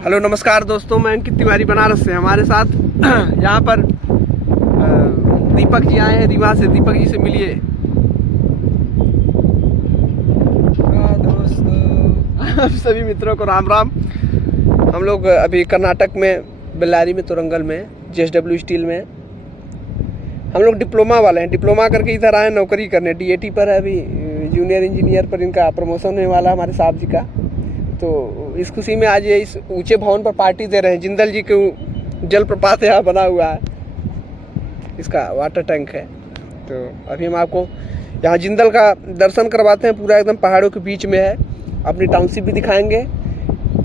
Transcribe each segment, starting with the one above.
Hello नमस्कार दोस्तों, मैं अंकित तिवारी बनारस से। हमारे साथ यहाँ पर दीपक जी आए हैं रीवा से। दीपक जी से मिलिए। दोस्तों आप सभी मित्रों को राम राम। हम लोग अभी कर्नाटक में बेल्लारी में तोरंगल में JSW स्टील में हम लोग डिप्लोमा वाले हैं। डिप्लोमा करके इधर आए नौकरी करने। DAT पर है अभी, जूनियर इंजीनियर पर इनका प्रमोशन होने वाला है हमारे साहब जी का। तो इस खुशी में आज ये इस ऊंचे भवन पर पार्टी दे रहे हैं। जिंदल जी के जलप्रपात यहाँ बना हुआ है, इसका वाटर टैंक है। तो अभी हम आपको यहाँ जिंदल का दर्शन करवाते हैं। पूरा एकदम पहाड़ों के बीच में है। अपनी टाउनशिप भी दिखाएंगे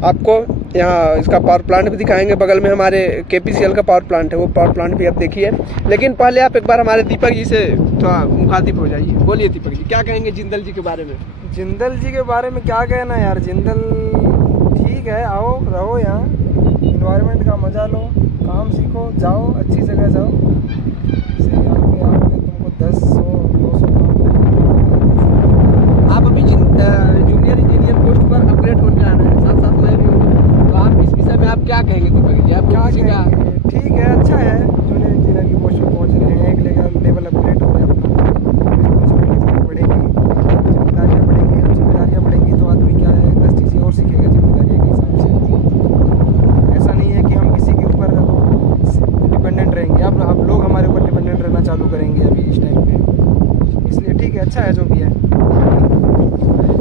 आपको, यहाँ इसका पावर प्लांट भी दिखाएंगे। बगल में हमारे KPCL का पावर प्लांट है, वो पावर प्लांट भी आप देखिए। लेकिन पहले आप एक बार हमारे दीपक जी से थोड़ा मुखातिब हो जाइए। बोलिए दीपक जी, क्या कहेंगे जिंदल जी के बारे में? जिंदल जी के बारे में क्या कहना यार। जिंदल ठीक है, आओ रहो यहाँ, इन्वायरमेंट का मजा लो, काम सीखो, जाओ अच्छी जगह जाओ। यहाँ पे आओगे तुमको 10-100-200 काम मिलेंगे। आप अभी जूनियर इंजीनियर पोस्ट पर अपग्रेड होने जा रहे हैं, साथ साथ मैं भी हूँ। तो आप इस विषय में आप क्या कहेंगे दीपक जी? आप क्या क्या कहेंगे, ठीक है, अच्छा है। जूनियर इंजीनियर की पोस्ट पर पहुँच रहे हैं, एक लेवल अपग्रेड हो रहा है अपना। रिस्पॉन्सिबिलिटी थोड़ी बढ़ेगी, जिम्मेदारियाँ बढ़ेंगी। अब जिम्मेदारियाँ बढ़ेंगी तो आदमी क्या है 10 चीज़ें और सीखेगा जिम्मेदारियों के हिसाब से। ऐसा नहीं है कि हम किसी के ऊपर डिपेंडेंट रहेंगे। अब लोग हमारे ऊपर डिपेंडेंट रहना चालू करेंगे अभी इस टाइम पे। इसलिए ठीक है, अच्छा है जो भी है।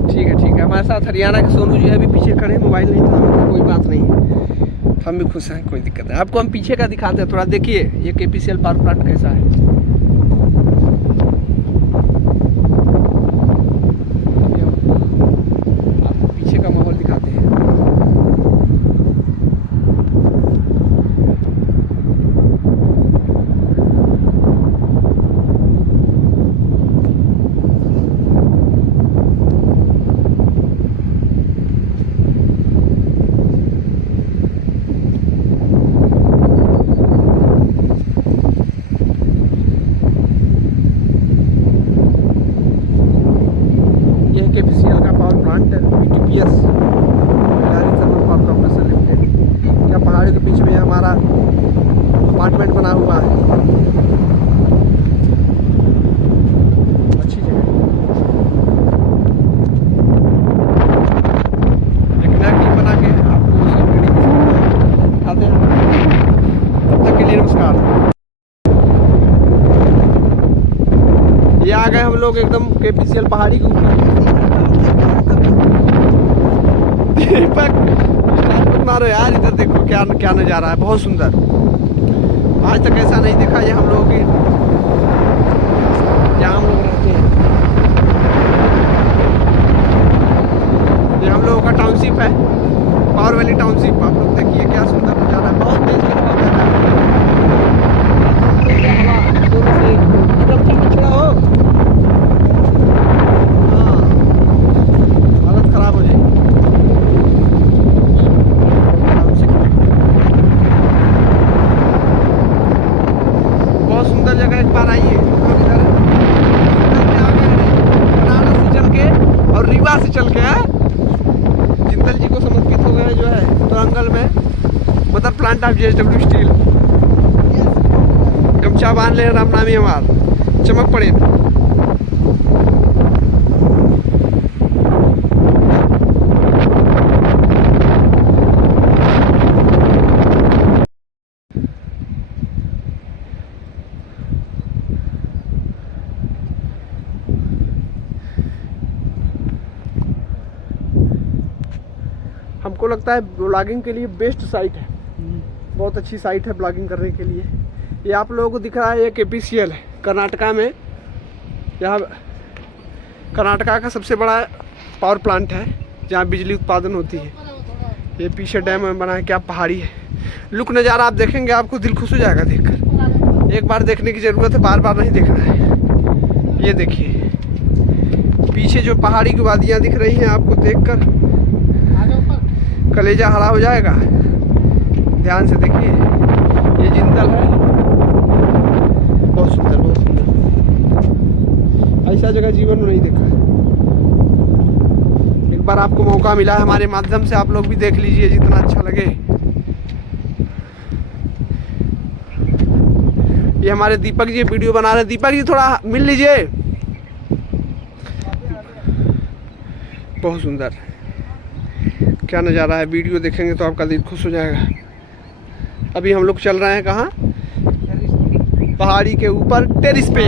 ठीक है, ठीक है। हमारे साथ हरियाणा के सोनू जी अभी पीछे खड़े हैं। मोबाइल नहीं था, कोई बात नहीं, हम भी खुश हैं, कोई दिक्कत नहीं। आपको हम पीछे का दिखाते हैं, थोड़ा देखिए ये KPCL पावर प्लांट कैसा है। आपको पीछे का माहौल दिखाते हैं। KPCL का power plant BTPS Bellary thermal power corporation limited. क्या पहाड़ों के बीच में हमारा अपार्टमेंट बना हुआ है, अच्छी जगह। एक नया टीम बना के आपको सब दिखाते हैं। तब तक के लिए नमस्कार। ये आ गए हम लोग एकदम KPCL पहाड़ी के ऊपर। दीपक मारो यार, इधर देखो क्या क्या नज़ारा है, बहुत सुंदर। आज तक ऐसा नहीं देखा। ये हम लोगों की जहाँ हम लोग रहते हैं, ये हम लोगों का टाउनशिप है, पावर वैली टाउनशिप। आप लोग देखिए क्या सुंदर नज़ारा है, बहुत तेज हवा बह रहा है। हो हालत खराब हो जाएगी। बहुत सुंदर जगह, एक बार आइए। हम लोग इधर आ गए हैं बनारस से चल के और रीवा से चल के है। जिंदल जी को समर्पित हो गए जो है तोरंगल में mother plant of JSW steel. गमछा बांध ले, राम नामी हमार चमक पड़े। हमको लगता है ब्लॉगिंग के लिए बेस्ट साइट है, बहुत अच्छी साइट है ब्लॉगिंग करने के लिए। ये आप लोगों को दिख रहा है, ये KPCL है कर्नाटका में। यहाँ कर्नाटका का सबसे बड़ा पावर प्लांट है जहाँ बिजली उत्पादन होती है। ये पीछे डैम में बना है, क्या पहाड़ी है। लुक नज़ारा आप देखेंगे, आपको दिल खुश हो जाएगा देखकर। एक बार देखने की ज़रूरत है, बार बार नहीं देखना है। ये देखिए पीछे जो पहाड़ी की वादियाँ दिख रही हैं, आपको देखकर कलेजा हरा हो जाएगा। ध्यान से देखिए, ये जिंदल है, बहुत सुंदर, बहुत सुंदर। ऐसा जगह जीवन में नहीं देखा है। एक बार आपको मौका मिला है हमारे माध्यम से, आप लोग भी देख लीजिए, जितना अच्छा लगे। ये हमारे दीपक जी वीडियो बना रहे हैं। दीपक जी थोड़ा मिल लीजिए। बहुत सुंदर क्या नज़ारा है, वीडियो देखेंगे तो आपका दिल खुश हो जाएगा। अभी हम लोग चल रहे हैं कहाँ, पहाड़ी के ऊपर टेरिस पे।